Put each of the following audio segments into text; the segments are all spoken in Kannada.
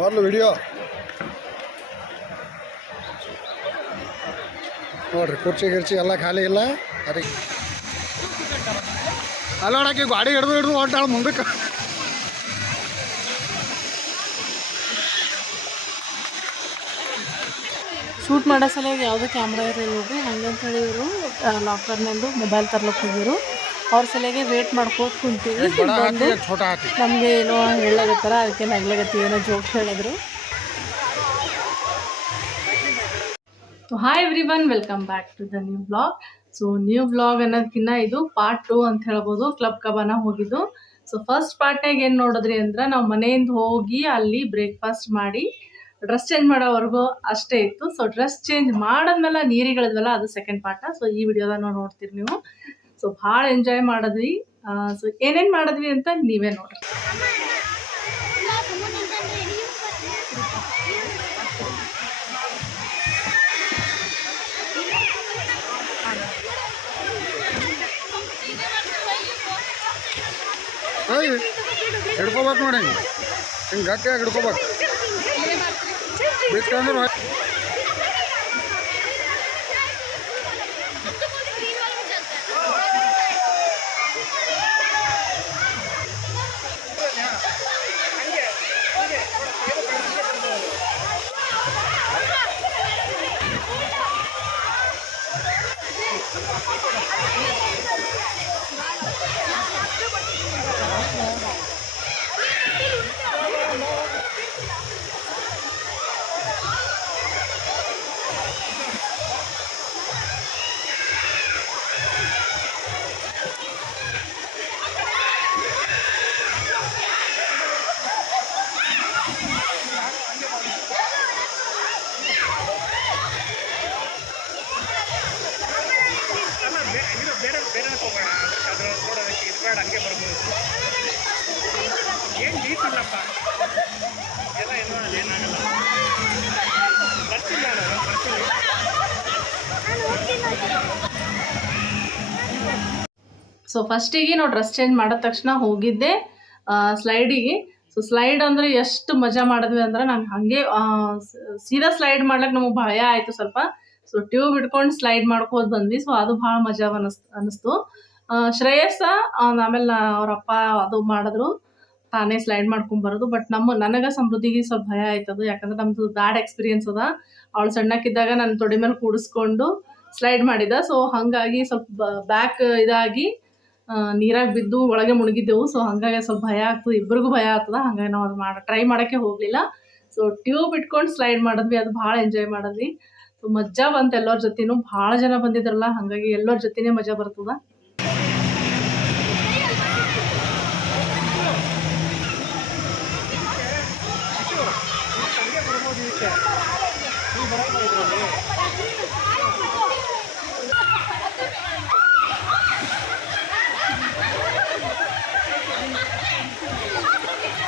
ಮೊದಲು ವಿಡಿಯೋ. ನೋಡ್ರಿ, ಕುರ್ಚಿ ಗಿರ್ಚಿ ಎಲ್ಲ ಖಾಲಿ ಇಲ್ಲ. ಅದಕ್ಕೆ ಅಲ್ಲ ನೋಡಕ್ಕೆ ಗಾಡಿ ಹಿಡಿದು ಹಿಡಿದು ಹೊಂಟಾಳ ಮುಂದಕ್ಕೆ. ಶೂಟ್ ಮಾಡೋ ಸಲುವಾಗಿ ಯಾವುದೇ ಕ್ಯಾಮ್ರಾ ಇರಲಿಲ್ಲ ನೋಡ್ರಿ. ಹಂಗಂತ ಹೇಳಿದ್ರು ಲಾಕರ್ನಿಂದ ಮೊಬೈಲ್ ತರ್ಲಕ್ಕೆ ಹೋಗಿರು ಅವ್ರ ಸಲಗೆ ವೇಟ್ ಮಾಡ್ಕೋತ ಕುಂತೀವಿ. ಬಂದು ನಮಗೆ ಏನೋ ಹೇಳಾಗತ್ತಾರ ಅದಕ್ಕೆ ನಗ್ಲಾಗತ್ತೀವಿ ಏನೋ ಜೋಕ್ ಹೇಳಿದ್ರು. Hi everyone welcome back to the new blog so new blog ಅನ್ನೋದಕ್ಕಿಂತ ಇದು ಪಾರ್ಟ್ ಟು ಅಂತ ಹೇಳ್ಬೋದು ಕ್ಲಬ್ ಕಬನ ಹೋಗಿದ್ದು. ಸೊ ಫಸ್ಟ್ ಪಾರ್ಟ್ನಾಗ ಏನು ನೋಡಿದ್ರಿ ಅಂದ್ರೆ ನಾವು ಮನೆಯಿಂದ ಹೋಗಿ ಅಲ್ಲಿ ಬ್ರೇಕ್ಫಾಸ್ಟ್ ಮಾಡಿ ಡ್ರೆಸ್ ಚೇಂಜ್ ಮಾಡೋವರೆಗೂ ಅಷ್ಟೇ ಇತ್ತು. ಸೊ ಡ್ರೆಸ್ ಚೇಂಜ್ ಮಾಡಿದ್ಮೇಲೆ ನೀರಿಗಳಿದ್ವಲ್ಲ ಅದು ಸೆಕೆಂಡ್ ಪಾರ್ಟ ಸೊ ಈ ವಿಡಿಯೋದಾಗ ನಾವು ನೋಡ್ತೀರಿ ನೀವು. ಸೊ ಭಾಳ ಎಂಜಾಯ್ ಮಾಡಿದ್ವಿ. ಸೊ ಏನೇನು ಮಾಡಿದ್ವಿ ಅಂತ ನೀವೇ ನೋಡ್ರಿ. ಹಿಡ್ಕೋಬೇಕು ನೋಡಿ. ಹಿಂಗೆ ಗಟ್ಟಿಯಾಗಿ ಹಿಡ್ಕೋಬೇಕು. ಬಿಟ್ಟಂದ್ರೆ ಹೋಯ್- ಏನು ಡೀಸಿಲ್ಲಪ್ಪ ಎಲ್ಲ ಏನೋ ಏನಾಗಲ್ಲ ಬರ್ತಿಲ್ಲ ನಾನು ಬರ್ತೀನಿ ಸೊ ಫಸ್ಟಿಗೆ ನಾವು ಡ್ರೆಸ್ ಚೇಂಜ್ ಮಾಡಿದ ತಕ್ಷಣ ಹೋಗಿದ್ದೆ ಸ್ಲೈಡಿಗೆ ಸೊ ಸ್ಲೈಡ್ ಅಂದರೆ ಎಷ್ಟು ಮಜಾ ಮಾಡಿದ್ವಿ ಅಂದ್ರೆ ನಂಗೆ ಹಾಗೆ ಸೀದಾ ಸ್ಲೈಡ್ ಮಾಡ್ಲಿಕ್ಕೆ ನಮಗೆ ಭಯ ಆಯಿತು ಸ್ವಲ್ಪ. ಸೊ ಟ್ಯೂಬ್ ಇಟ್ಕೊಂಡು ಸ್ಲೈಡ್ ಮಾಡ್ಕೋದು ಬಂದ್ವಿ. ಸೊ ಅದು ಭಾಳ ಮಜಾ ಅನಿಸ್, ಅನಿಸ್ತು. ಶ್ರೇಯಸ್ ಆಮೇಲೆ ನಾ- ಅವ್ರ ಅಪ್ಪ ಅದು ಮಾಡಿದ್ರು. ತಾನೇ ಸ್ಲೈಡ್ ಮಾಡ್ಕೊಂಬರೋದು ಬಟ್ ನಮ್ಮ, ನನಗೆ ಸಮೃದ್ಧಿಗೆ ಸ್ವಲ್ಪ ಭಯ ಆಯ್ತದು ಯಾಕಂದ್ರೆ ನಮ್ಮದು ಬ್ಯಾಡ್ ಎಕ್ಸ್ಪೀರಿಯನ್ಸ್ ಅದ. ಅವಳು ಸಣ್ಣಕ್ಕಿದ್ದಾಗ ನನ್ನ ತೊಡೆ ಮೇಲೆ ಕೂಡಿಸ್ಕೊಂಡು ಸ್ಲೈಡ್ ಮಾಡಿದ. ಸೊ ಹಾಗಾಗಿ ಸ್ವಲ್ಪ ಬ್ಯಾಕ್ ಇದಾಗಿ ನೀರಾಗ ಬಿದ್ದು ಒಳಗೆ ಮುಳುಗಿದ್ದೆವು. ಸೊ ಹಾಗಾಗಿ ಸ್ವಲ್ಪ ಭಯ ಆಗ್ತದೆ. ಇಬ್ಬರಿಗೂ ಭಯ ಆಗ್ತದ. ಹಾಗಾಗಿ ನಾವು ಅದು ಮಾಡ ಟ್ರೈ ಮಾಡೋಕ್ಕೆ ಹೋಗಲಿಲ್ಲ. ಸೊ ಟ್ಯೂಬ್ ಇಟ್ಕೊಂಡು ಸ್ಲೈಡ್ ಮಾಡಿದ್ವಿ. ಅದು ಭಾಳ ಎಂಜಾಯ್ ಮಾಡಿದ್ವಿ. ಸೊ ಮಜಾ ಬಂತು ಎಲ್ಲರ ಜೊತೆನೂ. ಭಾಳ ಜನ ಬಂದಿದ್ರಲ್ಲ. ಹಾಗಾಗಿ ಎಲ್ಲರ ಜೊತೆನೇ ಮಜಾ ಬರ್ತದ.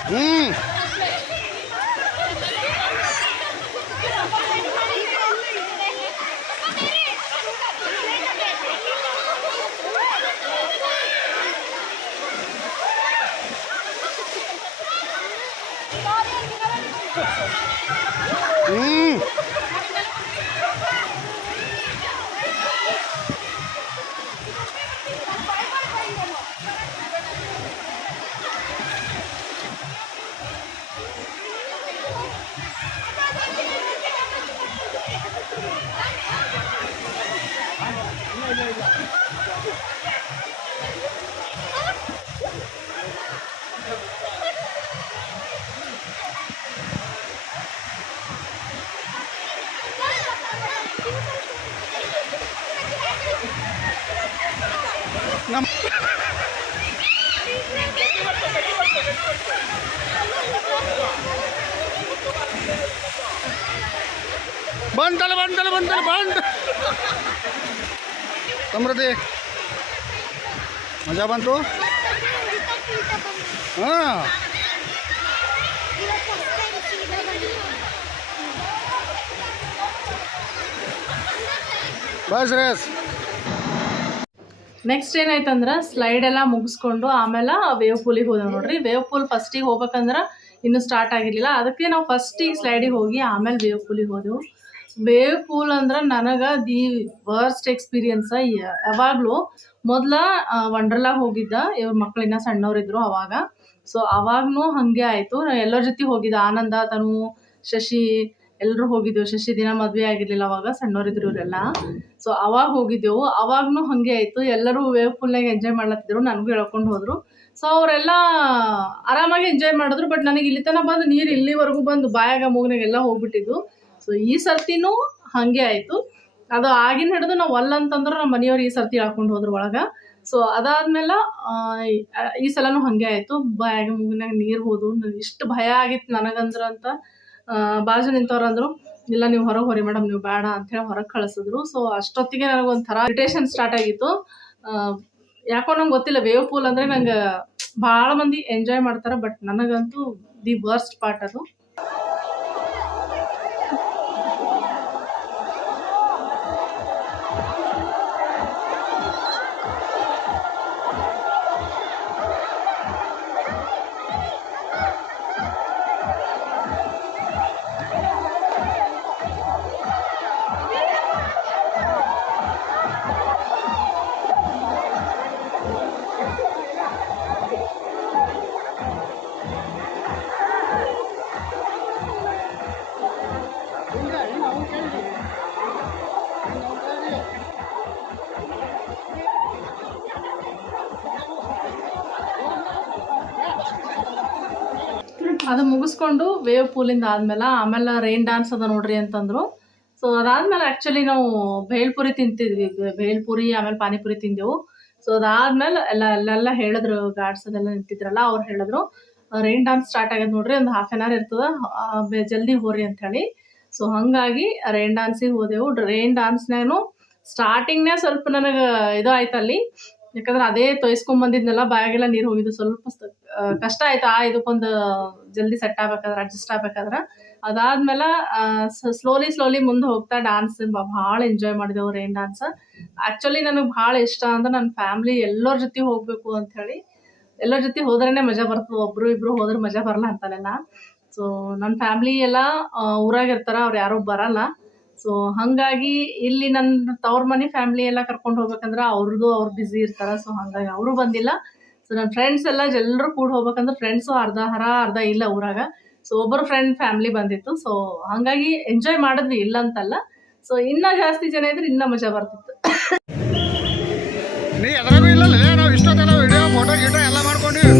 হুম ಬಂತಲ್ಲ ಬಂತಲ್ಲ ಬಂತಲ್ಲ ಬಂತ ಸಮೃದ್ಧಿ, ಮಜಾ ಬಂತು? ಹಾಂ. ಬಸ್ ರೇಸ್ ನೆಕ್ಸ್ಟ್ ಏನಾಯ್ತಂದ್ರೆ ಸ್ಲೈಡ್ ಎಲ್ಲ ಮುಗಿಸ್ಕೊಂಡು ಆಮೇಲೆ ವೇವ್ ಪೂಲಿಗೆ ಹೋದೆವು ನೋಡ್ರಿ. ವೇವ್ ಪೂಲ್ ಫಸ್ಟಿಗೆ ಹೋಗ್ಬೇಕಂದ್ರೆ ಇನ್ನೂ ಸ್ಟಾರ್ಟ್ ಆಗಿರಲಿಲ್ಲ. ಅದಕ್ಕೆ ನಾವು ಫಸ್ಟಿಗೆ ಸ್ಲೈಡಿಗೆ ಹೋಗಿ ಆಮೇಲೆ ವೇವ್ ಪೂಲಿಗೆ ಹೋದೆವು. ವೇವ್ ಪೂಲ್ ಅಂದ್ರೆ ನನಗೆ ದಿ ವರ್ಸ್ಟ್ ಎಕ್ಸ್ಪೀರಿಯನ್ಸ್ ಯಾವಾಗಲೂ. ಮೊದ್ಲ ವಂಡರ್ಲಾ ಹೋಗಿದ್ದ. ಇವ್ರ ಮಕ್ಕಳಿನ್ನ ಸಣ್ಣವರಿದ್ರು ಅವಾಗ. ಸೊ ಅವಾಗೂ ಹಾಗೆ ಆಯಿತು. ಎಲ್ಲರ ಜೊತೆ ಹೋಗಿದ್ದ. ಆನಂದ, ತನು, ಶಶಿ ಎಲ್ಲರೂ ಹೋಗಿದ್ದೆವು. ಶಶಿ ದಿನ ಮದುವೆ ಆಗಿರಲಿಲ್ಲ ಅವಾಗ. ಸಣ್ಣವರಿದ್ರು ಇವರೆಲ್ಲ. ಸೊ ಅವಾಗ ಹೋಗಿದ್ದೆವು. ಅವಾಗೂ ಹಾಗೆ ಆಯಿತು. ಎಲ್ಲರೂ ವೇವ್ ಪೂಲ್ನಾಗ ಎಂಜಾಯ್ ಮಾಡ್ಲತ್ತಿದ್ರು. ನನಗೂ ಹೇಳ್ಕೊಂಡು ಹೋದರು. ಸೊ ಅವರೆಲ್ಲ ಆರಾಮಾಗಿ ಎಂಜಾಯ್ ಮಾಡಿದ್ರು. ಬಟ್ ನನಗೆ ಇಲ್ಲಿ ತನಕ ಬಂದು ನೀರು ಇಲ್ಲಿವರೆಗೂ ಬಂದು ಬಾಯಾಗ ಮೂಗ್ನಾಗೆಲ್ಲ ಹೋಗ್ಬಿಟ್ಟಿದ್ದು. ಸೊ ಈ ಸರ್ತಿನೂ ಹಾಗೆ ಆಯಿತು. ಅದು ಆಗಿನ ಹಿಡಿದು ನಾವು ಅಲ್ಲ ಅಂತಂದ್ರೆ ನಮ್ಮ ಮನೆಯವ್ರು ಈ ಸರ್ತಿ ಹಾಕೊಂಡು ಹೋದ್ರ ಒಳಗೆ. ಸೊ ಅದಾದ್ಮೇಲೆ ಈ ಸಲನೂ ಹಾಗೆ ಆಯಿತು. ಬಾಯಾಗ ಮುಗಿನಾಗ ನೀರು ಹೋದು. ಇಷ್ಟು ಭಯ ಆಗಿತ್ತು ನನಗಂದ್ರೆ ಅಂತ. ಬಾಜು ನಿಂತವ್ರು ಅಂದರು, ಇಲ್ಲ, ನೀವು ಹೊರಗೆ ಹೊರಿ ಮೇಡಮ್, ನೀವು ಬೇಡ ಅಂಥೇಳಿ ಹೊರಗೆ ಕಳಿಸಿದ್ರು. ಸೊ ಅಷ್ಟೊತ್ತಿಗೆ ನನಗೊಂಥರ ಇರಿಟೇಷನ್ ಸ್ಟಾರ್ಟ್ ಆಗಿತ್ತು. ಯಾಕೋ ನಂಗೆ ಗೊತ್ತಿಲ್ಲ ವೇವ್ ಪೂಲ್ ಅಂದರೆ ನಂಗೆ ಭಾಳ ಮಂದಿ ಎಂಜಾಯ್ ಮಾಡ್ತಾರೆ ಬಟ್ ನನಗಂತೂ ದಿ ವರ್ಸ್ಟ್ ಪಾರ್ಟ್ ಅದು. ಅದು ಮುಗಿಸ್ಕೊಂಡು ವೇವ್ ಪೂಲಿಂದ ಆದ್ಮೇಲೆ ಆಮೇಲೆ ರೈನ್ ಡಾನ್ಸ್ ಅದ ನೋಡ್ರಿ ಅಂತಂದ್ರು. ಸೊ ಅದಾದ್ಮೇಲೆ ಆ್ಯಕ್ಚುಲಿ ನಾವು ಭೇಲ್ಪುರಿ ತಿಂತಿದ್ವಿ. ಭೇಳ್ಪುರಿ ಆಮೇಲೆ ಪಾನಿಪುರಿ ತಿಂದೆವು. ಸೊ ಅದಾದ್ಮೇಲೆ ಎಲ್ಲ ಎಲ್ಲೆಲ್ಲ ಹೇಳಿದ್ರು ಗಾರ್ಡ್ಸ್ ಅದೆಲ್ಲ ನಿಂತಿದ್ರಲ್ಲ, ಅವ್ರು ಹೇಳಿದ್ರು. ರೈನ್ ಡಾನ್ಸ್ ಸ್ಟಾರ್ಟ್ ಆಗ್ಯದ ನೋಡ್ರಿ, ಒಂದು ಹಾಫ್ ಆನ್ ಅವರ್ ಇರ್ತದ. ಜಲ್ದಿ ಹೋರಿ ಅಂತ ಹೇಳಿ ಸೊ ಹಾಗಾಗಿ ರೈನ್ ಡ್ಯಾನ್ಸಿಗೆ ಹೋದೆವು. ರೈನ್ ಡ್ಯಾನ್ಸ್ನಾಗೂ ಸ್ಟಾರ್ಟಿಂಗ್ನೇ ಸ್ವಲ್ಪ ನನಗೆ ಇದು ಆಯ್ತು ಅಲ್ಲಿ ಯಾಕಂದ್ರೆ ಅದೇ ತೊಯ್ಸ್ಕೊಂಡ್ ಬಂದಿದ್ನೆಲ್ಲ, ಬಾಯಾಗೆಲ್ಲ ನೀರು ಹೋಗಿದ್ದು ಸ್ವಲ್ಪ ಕಷ್ಟ ಆಯ್ತು. ಆ ಇದಕ್ಕೊಂದು ಜಲ್ದಿ ಸೆಟ್ ಆಗ್ಬೇಕಾದ್ರೆ ಅಡ್ಜಸ್ಟ್ ಆಗ್ಬೇಕಾದ್ರೆ. ಅದಾದ್ಮೇಲೆ ಸ್ಲೋಲಿ ಸ್ಲೋಲಿ ಮುಂದೆ ಹೋಗ್ತಾ ಡ್ಯಾನ್ಸ್ ಭಾಳ ಎಂಜಾಯ್ ಮಾಡಿದೆವು ರೈನ್ ಡಾನ್ಸ್ ಆ್ಯಕ್ಚುಲಿ ನನಗೆ ಭಾಳ ಇಷ್ಟ ಅಂದ್ರೆ ನನ್ನ ಫ್ಯಾಮ್ಲಿ ಎಲ್ಲರ ಜೊತೆ ಹೋಗಬೇಕು ಅಂಥೇಳಿ ಎಲ್ಲರ ಜೊತೆ ಹೋದ್ರೇನೆ ಮಜಾ ಬರ್ತದೆ ಒಬ್ರು ಇಬ್ರು ಹೋದ್ರೆ ಮಜಾ ಬರಲ್ಲ ಅಂತಾನೆಲ್ಲ. ಸೊ ನನ್ನ ಫ್ಯಾಮ್ಲಿ ಎಲ್ಲ ಊರಾಗಿರ್ತಾರೆ, ಅವ್ರು ಯಾರೂ ಬರಲ್ಲ. ಸೊ ಹಾಗಾಗಿ ಇಲ್ಲಿ ನನ್ನ ತವ್ರ ಮನೆ ಫ್ಯಾಮ್ಲಿ ಎಲ್ಲ ಕರ್ಕೊಂಡು ಹೋಗ್ಬೇಕಂದ್ರೆ ಅವ್ರದ್ದು ಅವ್ರು ಬ್ಯುಸಿ ಇರ್ತಾರೆ. ಸೊ ಹಾಗಾಗಿ ಅವರು ಬಂದಿಲ್ಲ. ಸೊ ನನ್ನ ಫ್ರೆಂಡ್ಸ್ ಎಲ್ಲ ಎಲ್ಲರೂ ಕೂಡ ಹೋಗ್ಬೇಕಂದ್ರೆ ಫ್ರೆಂಡ್ಸು ಅರ್ಧ ಹರ, ಅರ್ಧ ಇಲ್ಲ ಊರಾಗ. ಸೊ ಒಬ್ಬರು ಫ್ರೆಂಡ್ ಫ್ಯಾಮ್ಲಿ ಬಂದಿತ್ತು. ಸೊ ಹಾಗಾಗಿ ಎಂಜಾಯ್ ಮಾಡಿದ್ವಿ, ಇಲ್ಲ ಅಂತಲ್ಲ. ಸೊ ಇನ್ನೂ ಜಾಸ್ತಿ ಜನ ಇದ್ರೆ ಇನ್ನೂ ಮಜಾ ಬರ್ತಿತ್ತು. ಇಷ್ಟೊತ್ತೆಲ್ಲ ವಿಡಿಯೋ ಫೋಟೋ ಗೀಟೋ ಎಲ್ಲ ಮಾಡ್ಕೊಂಡಿವಿ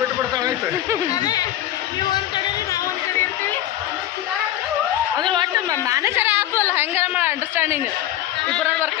ಬಿಟ್ಟು ಬಿಡ್ತಾಳೆ ಆಯ್ತು ಅಂದ್ರೆ ಒಟ್ಟು ಮ್ಯಾನೇಜರ್ ಆಗ್ತದಲ್ಲ ಹೆಂಗಾರ ಮಾಡ ಅಂಡರ್ಸ್ಟ್ಯಾಂಡಿಂಗ್ ಇಬ್ಬರ ಬರ್ಕ.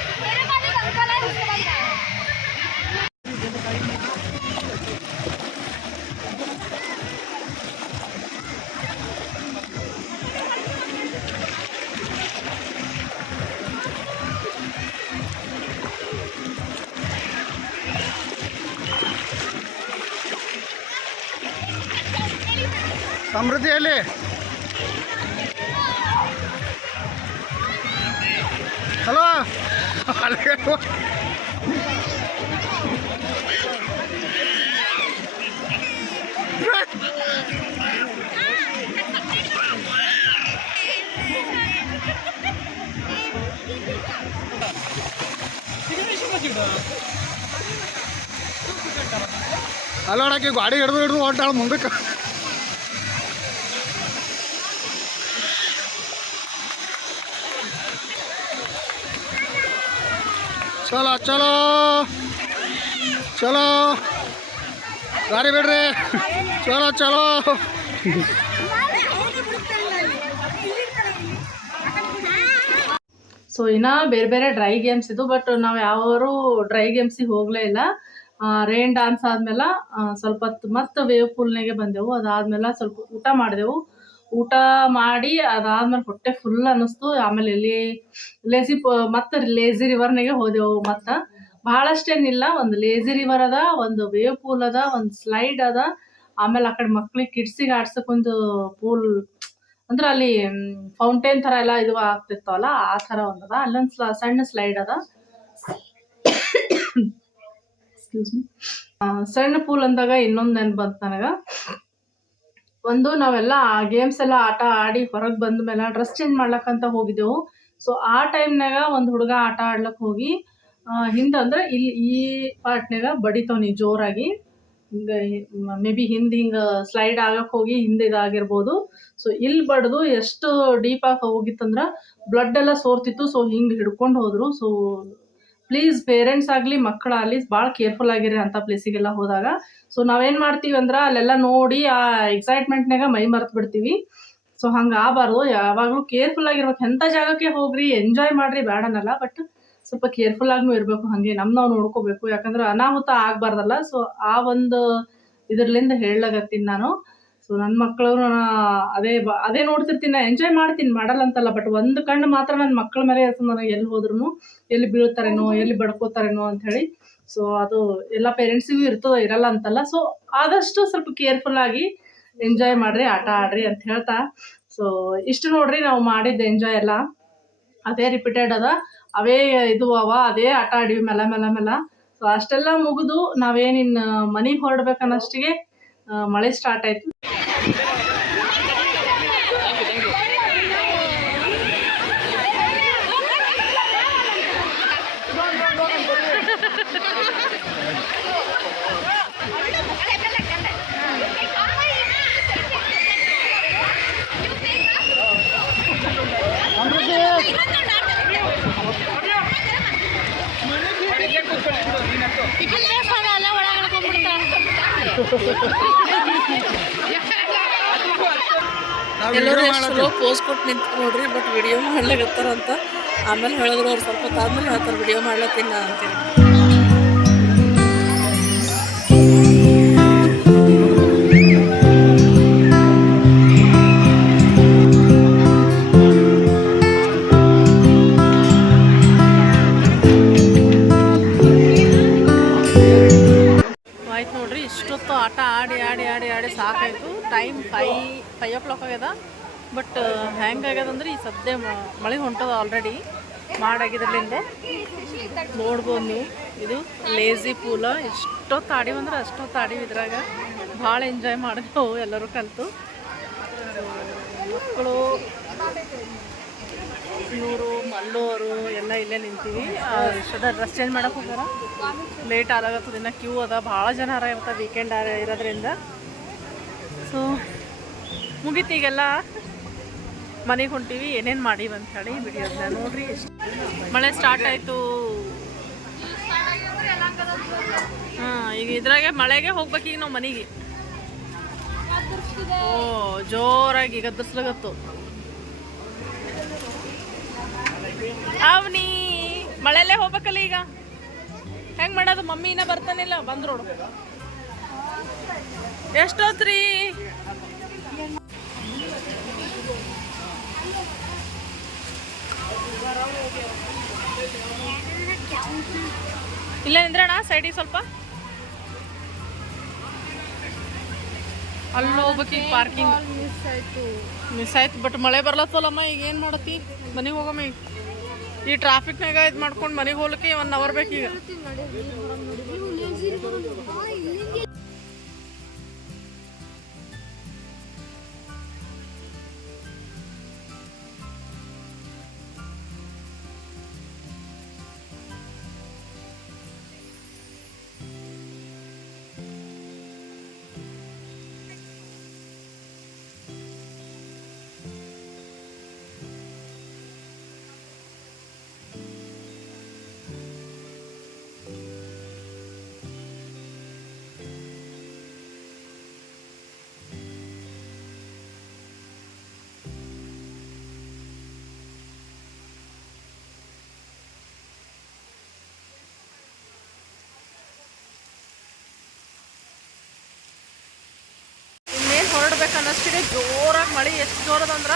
ಅಲ್ಲೋಡಕ್ಕೆ ಗಾಡಿ ಹಿಡಿದು ಹಿಡಿದು ಹೊಂಟಾಳ ಮುಂದಕ್ಕೆ. ಚಲೋ ಚಲೋ. ಚಲೋ. ಗಾಡಿ ಬಿಡ್ರಿ. ಚಲೋ ಚಲೋ. ಸೊ ಇನ್ನ ಬೇರೆ ಬೇರೆ ಡ್ರೈ ಗೇಮ್ಸ್ ಇದು ಬಟ್ ನಾವು ಯಾವರು ಡ್ರೈ ಗೇಮ್ಸಿಗೆ ಹೋಗಲೇ ಇಲ್ಲ. ರೇನ್ ಡಾನ್ಸ್ ಆದ್ಮೇಲೆ ಸ್ವಲ್ಪ ಹೊತ್ತು ಮತ್ತೆ ವೇವ್ ಪೂಲ್ನಾಗೆ ಬಂದೆವು. ಅದಾದ್ಮೇಲೆ ಸ್ವಲ್ಪ ಊಟ ಮಾಡಿದೆವು. ಊಟ ಮಾಡಿ ಅದಾದ್ಮೇಲೆ ಹೊಟ್ಟೆ ಫುಲ್ ಅನ್ನಿಸ್ತು. ಆಮೇಲೆ ಎಲ್ಲಿ ಲೇಸಿ ಮತ್ತೆ ಲೇಸಿ ರಿವರ್ನಾಗೆ ಹೋದೆವು ಮತ್ತೆ. ಬಹಳಷ್ಟೇನಿಲ್ಲ, ಒಂದು ಲೇಸಿ ರಿವರ್ ಅದ, ಒಂದು ವೇವ್ ಪೂಲ್ ಅದ, ಒಂದು ಸ್ಲೈಡ್ ಅದ. ಆಮೇಲೆ ಆ ಕಡೆ ಮಕ್ಳಿಗೆ ಕಿಡ್ಸಿಗೆ ಆಡ್ಸಕ್ಕೊಂದು ಪೂಲ್ ಅಂದ್ರೆ ಅಲ್ಲಿ ಫೌಂಟೇನ್ ಥರ ಎಲ್ಲ ಇದು ಆಗ್ತಿರ್ತಾವಲ್ಲ ಆ ಥರ ಒಂದದ ಅಲ್ಲೊಂದು ಸಣ್ಣ ಸ್ಲೈಡ್ ಅದ. ಎಕ್ಸ್ಕ್ಯೂಸ್ ಮೀ ಸಣ್ಣ ಪೂಲ್ ಅಂದಾಗ ಇನ್ನೊಂದು ನೆನ್ ಬಂತು ನನಗೆ. ಒಂದು, ನಾವೆಲ್ಲ ಗೇಮ್ಸ್ ಎಲ್ಲ ಆಟ ಆಡಿ ಹೊರಗೆ ಬಂದ ಮೇಲೆ ಡ್ರೆಸ್ ಚೇಂಜ್ ಮಾಡ್ಲಕ್ಕಂತ ಹೋಗಿದ್ದೆವು. ಸೊ ಆ ಟೈಮ್ನಾಗ ಒಂದು ಹುಡುಗ ಆಟ ಆಡ್ಲಕ್ಕೆ ಹೋಗಿ ಹಿಂದೆ ಅಂದ್ರೆ ಇಲ್ಲಿ ಈ ಪಾರ್ಟ್ನಾಗ ಬಡಿತವನಿ ಜೋರಾಗಿ. ಹಿಂಗೆ ಮೇ ಬಿ ಹಿಂದೆ ಹಿಂಗೆ ಸ್ಲೈಡ್ ಆಗಕ್ಕೆ ಹೋಗಿ ಹಿಂದೆ ಇದಾಗಿರ್ಬೋದು. ಸೊ ಇಲ್ಲಿ ಬಡ್ದು ಎಷ್ಟು ಡೀಪಾಗಿ ಹೋಗಿತ್ತಂದ್ರೆ ಬ್ಲಡ್ ಎಲ್ಲ ಸೋರ್ತಿತ್ತು. ಸೊ ಹಿಂಗೆ ಹಿಡ್ಕೊಂಡು ಹೋದರು. ಸೊ ಪ್ಲೀಸ್ ಪೇರೆಂಟ್ಸ್ ಆಗಲಿ ಮಕ್ಕಳಾಗಲಿ ಭಾಳ ಕೇರ್ಫುಲ್ ಆಗಿರಿ ಅಂಥ ಪ್ಲೇಸಿಗೆಲ್ಲ ಹೋದಾಗ. ಸೊ ನಾವೇನು ಮಾಡ್ತೀವಿ ಅಂದ್ರೆ ಅಲ್ಲೆಲ್ಲ ನೋಡಿ ಆ ಎಕ್ಸೈಟ್ಮೆಂಟ್ನಾಗ ಮೈ ಮರೆತು ಬಿಡ್ತೀವಿ. ಸೊ ಹಂಗೆ ಆಗಬಾರ್ದು. ಯಾವಾಗಲೂ ಕೇರ್ಫುಲ್ ಆಗಿರ್ಬೇಕು. ಎಂಥ ಜಾಗಕ್ಕೆ ಹೋಗ್ರಿ ಎಂಜಾಯ್ ಮಾಡ್ರಿ ಬೇಡನಲ್ಲ ಬಟ್ ಸ್ವಲ್ಪ ಕೇರ್ಫುಲ್ ಆಗಿನೂ ಇರಬೇಕು. ಹಾಗೆ ನಮ್ಮ ನಾವು ನೋಡ್ಕೋಬೇಕು. ಯಾಕಂದ್ರೆ ಅನಾಹುತ ಆಗಬಾರ್ದಲ್ಲ. ಸೊ ಆ ಒಂದು ಇದರ್ಲಿಂದ ಹೇಳಗತ್ತೀನಿ ನಾನು. ಸೊ ನನ್ನ ಮಕ್ಕಳು ಅದೇ ಅದೇ ನೋಡ್ತಿರ್ತೀನಿ, ನಾ ಎಂಜಾಯ್ ಮಾಡ್ತೀನಿ ಮಾಡಲ್ಲ ಅಂತಲ್ಲ ಬಟ್ ಒಂದು ಕಣ್ಣು ಮಾತ್ರ ನನ್ನ ಮಕ್ಕಳ ಮೇಲೆ ಇರ್ತದೆ ನನಗೆ ಎಲ್ಲಿ ಹೋದ್ರೂ ಎಲ್ಲಿ ಬೀಳ್ತಾರೇನೋ, ಎಲ್ಲಿ ಬಡ್ಕೋತಾರೇನೋ ಅಂಥೇಳಿ ಸೊ ಅದು ಎಲ್ಲ ಪೇರೆಂಟ್ಸಿಗೂ ಇರ್ತದೆ, ಇರಲ್ಲ ಅಂತಲ್ಲ. ಸೊ ಆದಷ್ಟು ಸ್ವಲ್ಪ ಕೇರ್ಫುಲ್ ಆಗಿ ಎಂಜಾಯ್ ಮಾಡಿರಿ, ಆಟ ಆಡ್ರಿ ಅಂತ ಹೇಳ್ತಾ. ಸೊ ಇಷ್ಟು ನೋಡ್ರಿ, ನಾವು ಮಾಡಿದ್ದು ಎಂಜಾಯ್ ಎಲ್ಲ. ಅದೇ ರಿಪೀಟೆಡ್ ಅದ. ಅವೇ ಇದು ಅವ, ಅದೇ ಆಟ ಆಡಿವಿ ಮೆಲ್ಲ ಮೆಲ್ಲ ಮೆಲ್ಲ ಸೊ ಅಷ್ಟೆಲ್ಲ ಮುಗಿದು ನಾವೇನಿನ್ನು ಮನೆಗೆ ಹೊರಡ್ಬೇಕನ್ನಷ್ಟಿಗೆ ಮಳೆ ಸ್ಟಾರ್ಟ್ ಆಯಿತು. ಎಲ್ಲರೂ ಎಷ್ಟು ಚಲೋ ಪೋಸ್ ಕೊಟ್ಟು ನಿಂತು ನೋಡ್ರಿ ಬಟ್ ವಿಡಿಯೋ ಮಾಡ್ಲಿಕತ್ತಾರಂತ. ಆಮೇಲೆ ಹೇಳಿದ್ರು ಅವ್ರು ಸ್ವಲ್ಪ ತಾದ್ಮೇಲೆ ಹೇಳ್ತಾರೆ ವಿಡಿಯೋ ಮಾಡ್ಲತ್ತೀನಿ ನಾ ಬಟ್ ಹ್ಯಾಂಗ್ ಅಂದ್ರೆ ಈ ಸದ್ಯ ಮಳೆ ಹೊಂಟದ ಆಲ್ರೆಡಿ ಮಾಡಾಗಿದ್ರಲಿಂದ ನೋಡ್ಬೋದು ನೀವು. ಇದು ಲೇಝಿ ಪೂಲ. ಎಷ್ಟೊತ್ತು ಆಡಿವಿ ಅಂದ್ರೆ ಅಷ್ಟೊತ್ತು ಆಡಿವಿ ಇದ್ರಾಗ ಭಾಳ ಎಂಜಾಯ್ ಮಾಡಿದೆವು ಎಲ್ಲರೂ ಕಲಿತು. ಮಕ್ಕಳು ಇವರು ಮಲ್ಲೋರು ಎಲ್ಲ ಇಲ್ಲೇ ನಿಂತೀವಿ. ಇಷ್ಟದ ಡ್ರೆಸ್ ಚೇಂಜ್ ಮಾಡೋಕೆ ಹೋಗ್ಯಾರ? ಲೇಟ್ ಆಗತ್ತದ ಇನ್ನು ಕ್ಯೂ ಅದ. ಭಾಳ ಜನ ಅರ ಇವತ್ತು ವೀಕೆಂಡ್ ಇರೋದ್ರಿಂದ. ಸೊ ಮುಗೀತು ಈಗೆಲ್ಲ. ಮನೆಗೆ ಹೊಂಟೀವಿ ಏನೇನು ಮಾಡೀವಿ ಅಂತ ಹೇಳಿ ವಿಡಿಯೋಸ್ನ ನೋಡ್ರಿ. ಮಳೆ ಸ್ಟಾರ್ಟ್ ಆಯಿತು. ಹಾಂ ಈಗ ಇದ್ರಾಗೆ ಮಳೆಗೆ ಹೋಗ್ಬೇಕು ಈಗ ನಾವು ಮನೆಗೆ. ಓ ಜೋರಾಗಿ ಗದ್ದರ್ಸ್ಲಾಗತ್ತು. ಅವನಿ ಮಳೆಯಲ್ಲೇ ಹೋಗ್ಬೇಕಲ್ಲ ಈಗ? ಹೆಂಗ್ ಮಾಡೋದು? ಮಮ್ಮಿನ ಬರ್ತಾನಿಲ್ಲ ಬಂದ್ರೋಡು ಎಷ್ಟೊತ್ರಿ ಇಲ್ಲ ನಿಂದ್ರಣ ಸೈಡಿಗೆ ಸ್ವಲ್ಪ. ಅಲ್ಲಿ ಈಗ ಪಾರ್ಕಿಂಗ್ ಮಿಸ್ ಆಯ್ತು. ಬಟ್ ಮಳೆ ಬರ್ಲತ್ತಲ್ಲಮ್ಮ ಈಗ ಏನು ಮಾಡತ್ತಿ? ಮನೆಗೆ ಹೋಗಮ್ಮ ಈಗ. ಈ ಟ್ರಾಫಿಕ್ನಾಗ ಇದು ಮಾಡ್ಕೊಂಡು ಮನೆಗೆ ಹೋಗ್ಲಿಕ್ಕೆ ಒನ್ ಅವರ್ ಬೇಕೀಗ ಮಳೆ ಎಷ್ಟು ಜೋರದಂದ್ರೆ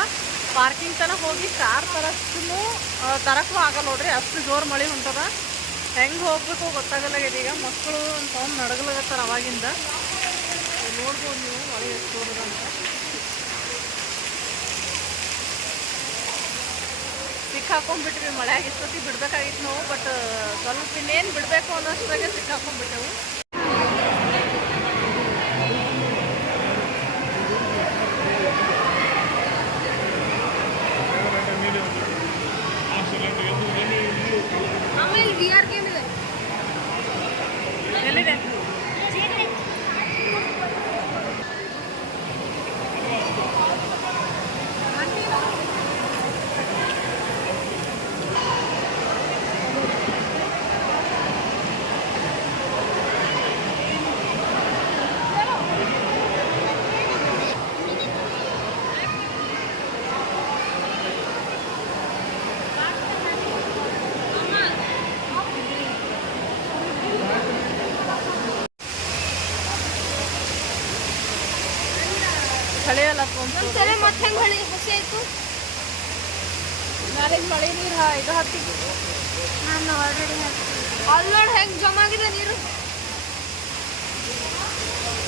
ಪಾರ್ಕಿಂಗ್ ತನಕ ಹೋಗಿ ಕಾರ್ ತರಕ್ಕೂ ತರಕ್ಕೂ ಆಗಲ್ಲ ನೋಡ್ರಿ. ಅಷ್ಟು ಜೋರು ಮಳೆ ಹೊಂಟದ. ಹೆಂಗೆ ಹೋಗ್ಬೇಕು ಗೊತ್ತಾಗಲ್ಲ ಈಗ. ಮಕ್ಕಳು ಅಂತ ನಡಗಲಾಗತ್ತಾರ ಅವಾಗಿಂದ. ನೋಡ್ಬೋದು ನೀವು ಮಳೆ ಎಷ್ಟು ಜೋರದ ಅಂತ. ಸಿಕ್ಕಾಕೊಂಡ್ಬಿಟ್ವಿ, ಮಳೆ ಇಷ್ಟೊತ್ತಿಗೆ ಬಿಡ್ಬೇಕಾಗಿತ್ತು ನಾವು ಬಟ್ ಸ್ವಲ್ಪ ಇನ್ನೇನು ಬಿಡಬೇಕು ಅನ್ನೋಷ್ಟ್ರಾಗೆ ಸಿಕ್ಕಾಕೊಂಡ್ಬಿಟ್ಟೆವು. ನೀರು ಇದು ನಾನು ಆಲ್ರೆಡಿ ನೋಡಿ ಹೆಂಗೆ ಜಮಾ ಆಗಿದೆ ನೀರು?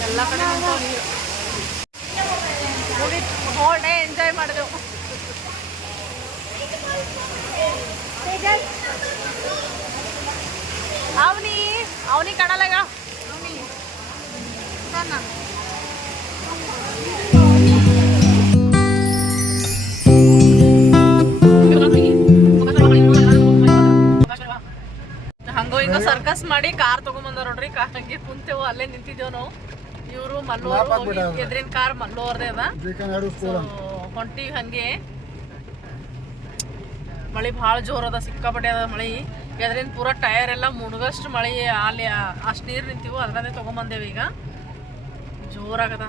ಎಲ್ಲ ಕಡೆ ನೀರು. ಹೋಲ್ ಡೇ ಎಂಜಾಯ್ ಮಾಡಿದೆವು ಅವನಿ ಅವನಿ ಕಾಣಲಾಗ ಹಂಗೋ ಹಿಂಗೋ ಸರ್ಕಸ್ ಮಾಡಿ ಕಾರ್ ತಗೊಂಬಂದಾರ ನೋಡ್ರಿ ಕಾರ್ ಹಂಗೆ ಕುಂತೇವು ಅಲ್ಲೇ ನಿಂತಿದ್ದೇವು ನಾವು. ಇವರು ಮಲ್ಲೋರ್ ಎದ್ರಿನ ಕಾರ್ ಮಲ್ಲೋರ್ದೇ ಅದ. ಹೊಂಟಿ ಹೊಂಟಿವಿ ಹಂಗೆ. ಮಳೆ ಭಾಳ ಜೋರ್ ಅದ ಸಿಕ್ಕಾಪಟ್ಟೆ ಅದ ಮಳೆ. ಎದ್ರಿಂದ ಪೂರ ಟೈರ್ ಎಲ್ಲ ಮುಳುಗಷ್ಟು ಮಳೆ ಅಲ್ಲಿ ಅಷ್ಟು ನೀರು ನಿಂತೀವು ಅದ್ರದೇ ತೊಗೊಂಬಂದೇವು ಈಗ. ಜೋರಾಗದ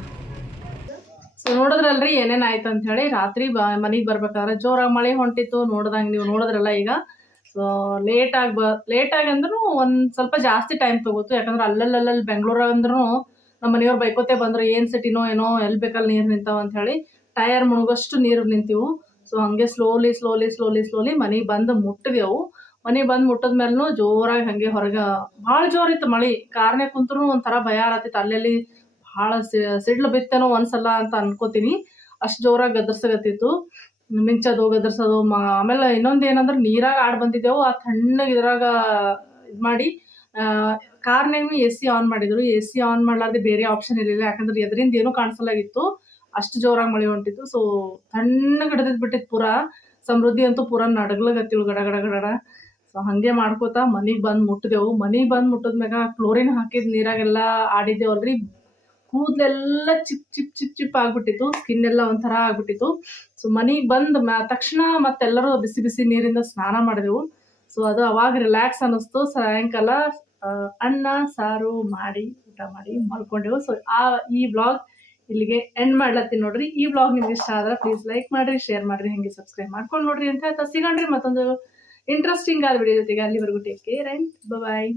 ಸೊ ನೋಡಿದ್ರಲ್ರಿ ಏನೇನ್ ಆಯ್ತು ಅಂತ ಹೇಳಿ ರಾತ್ರಿ ಬ ಮನೆಗೆ ಬರ್ಬೇಕಾದ್ರೆ ಜೋರಾಗಿ ಮಳೆ ಹೊಂಟಿತ್ತು ನೋಡ್ದಂಗೆ ನೀವು ನೋಡಿದ್ರಲ್ಲ ಈಗ. ಸೊ ಲೇಟಾಗಿ ಬ ಲೇಟಾಗಿ ಅಂದ್ರೂ ಒಂದು ಸ್ವಲ್ಪ ಜಾಸ್ತಿ ಟೈಮ್ ತಗೋತು. ಯಾಕಂದ್ರೆ ಅಲ್ಲಲ್ಲಲ್ಲಿ ಬೆಂಗಳೂರಾಗ ಅಂದ್ರೂ ನಮ್ಮ ಮನೆಯವ್ರು ಬೈಕೋತೆ ಬಂದ್ರೆ ಏನು ಸಿಟಿನೋ ಏನೋ ಎಲ್ಲಿ ಬೇಕಲ್ಲಿ ನೀರು ನಿಂತಾವ ಅಂತ ಹೇಳಿ ಟಯರ್ ಮುಳುಗಷ್ಟು ನೀರು ನಿಂತೀವು. ಸೊ ಹಂಗೆ ಸ್ಲೋಲಿ ಸ್ಲೋಲಿ ಸ್ಲೋಲಿ ಸ್ಲೋಲಿ ಮನೆ ಬಂದು ಮುಟ್ಟಿದೆವು ಮನೆ ಬಂದು ಮುಟ್ಟದ ಮೇಲೂ ಜೋರಾಗಿ ಹಂಗೆ ಹೊರಗೆ, ಭಾಳ ಜೋರಿತ್ತು ಮಳೆ. ಕಾರ್ನ್ಯಾಗ ಕುಂತ್ರು ಒಂಥರ ಭಯ ಆಗತ್ತಿತ್ತು ಅಲ್ಲೆಲ್ಲಿ ಭಾಳ ಸಿಡ್ಲು ಬಿತ್ತೇನೋ ಒಂದ್ಸಲ ಅಂತ ಅನ್ಕೋತೀನಿ. ಅಷ್ಟು ಜೋರಾಗಿ ಗದರ್ಸಗತ್ತಿತ್ತು. ಮಿಂಚೋದು ಗದರ್ಸೋದು ಆಮೇಲೆ ಇನ್ನೊಂದು ಏನಂದ್ರೆ ನೀರಾಗ ಆಡ್ ಬಂದಿದ್ದೆವು. ಆ ತಣ್ಣಗೆ ಇದ್ರಾಗ ಇದು ಮಾಡಿ ಕಾರ್ನಾಗೂ ಎ ಸಿ ಆನ್ ಮಾಡಿದ್ರು. ಎ ಸಿ ಆನ್ ಮಾಡ್ಲಾರ್ದೆ ಬೇರೆ ಆಪ್ಷನ್ ಇರಲಿಲ್ಲ. ಯಾಕಂದ್ರೆ ಎದರಿಂದ ಏನೂ ಕಾಣಿಸಲಾಗಿತ್ತು. ಅಷ್ಟು ಜೋರಾಗಿ ಮಳೆ ಹೊಂಟಿತ್ತು. ಸೊ ತಣ್ಣಗೆ ಹಿಡಿದಿದ್ದು ಬಿಟ್ಟಿತ್ತು ಪೂರಾ. ಸಮೃದ್ಧಿ ಅಂತೂ ಪೂರ ನಡಗ್ಲಾಗತ್ತಿಳು ಗಡ ಗಡ ಗಡ ಸೊ ಹಾಗೆ ಮಾಡ್ಕೋತಾ ಮನೆಗೆ ಬಂದು ಮುಟ್ಟಿದೆವು ಮನೆಗೆ ಬಂದು ಮುಟ್ಟಿದ್ಮ್ಯಾಗ ಕ್ಲೋರಿನ್ ಹಾಕಿದ ನೀರಾಗೆಲ್ಲ ಆಡಿದ್ದೇವಲ್ರಿ. ಕೂದಲೆಲ್ಲ ಚಿಪ್ ಚಿಪ್ ಚಿಪ್ ಚಿಪ್ ಆಗ್ಬಿಟ್ಟಿತ್ತು. ಸ್ಕಿನ್ ಎಲ್ಲ ಒಂಥರ ಆಗ್ಬಿಟ್ಟಿತ್ತು. ಸೊ ಮನೆಗೆ ಬಂದ ತಕ್ಷಣ ಮತ್ತೆಲ್ಲರೂ ಬಿಸಿ ಬಿಸಿ ನೀರಿಂದ ಸ್ನಾನ ಮಾಡಿದೆವು. ಸೊ ಅದು ಅವಾಗ ರಿಲ್ಯಾಕ್ಸ್ ಅನ್ನಿಸ್ತು. ಸಾಯಂಕಾಲ ಅನ್ನ, ಸಾರು ಮಾಡಿ, ಊಟ ಮಾಡಿ ಮಲ್ಕೊಂಡೆವು. ಸೊ ಆ, ಈ ಬ್ಲಾಗ್ ಇಲ್ಲಿಗೆ ಎಂಡ್ ಮಾಡ್ಲತ್ತೀನಿ ನೋಡ್ರಿ. ಈ ಬ್ಲಾಗ್ ನಿಮ್ಗೆ ಇಷ್ಟ ಆದ್ರೆ ಪ್ಲೀಸ್ ಲೈಕ್ ಮಾಡ್ರಿ ಶೇರ್ ಮಾಡ್ರಿ, ಹಿಂಗೆ ಸಬ್ಸ್ಕ್ರೈಬ್ ಮಾಡ್ಕೊಂಡು ನೋಡ್ರಿ ಅಂತ ಹೇಳ್ತಾ ಸಿಗೋಣ್ರಿ ಮತ್ತೊಂದು ಇಂಟ್ರೆಸ್ಟಿಂಗ್ ಆದ ವಿಡಿಯೋ ಜೊತೆಗೆ ಅಲ್ಲಿವರೆಗೂ ಟೇಕ್ ಕೇರ್ ಆ್ಯಂಡ್ ಬಾಯ್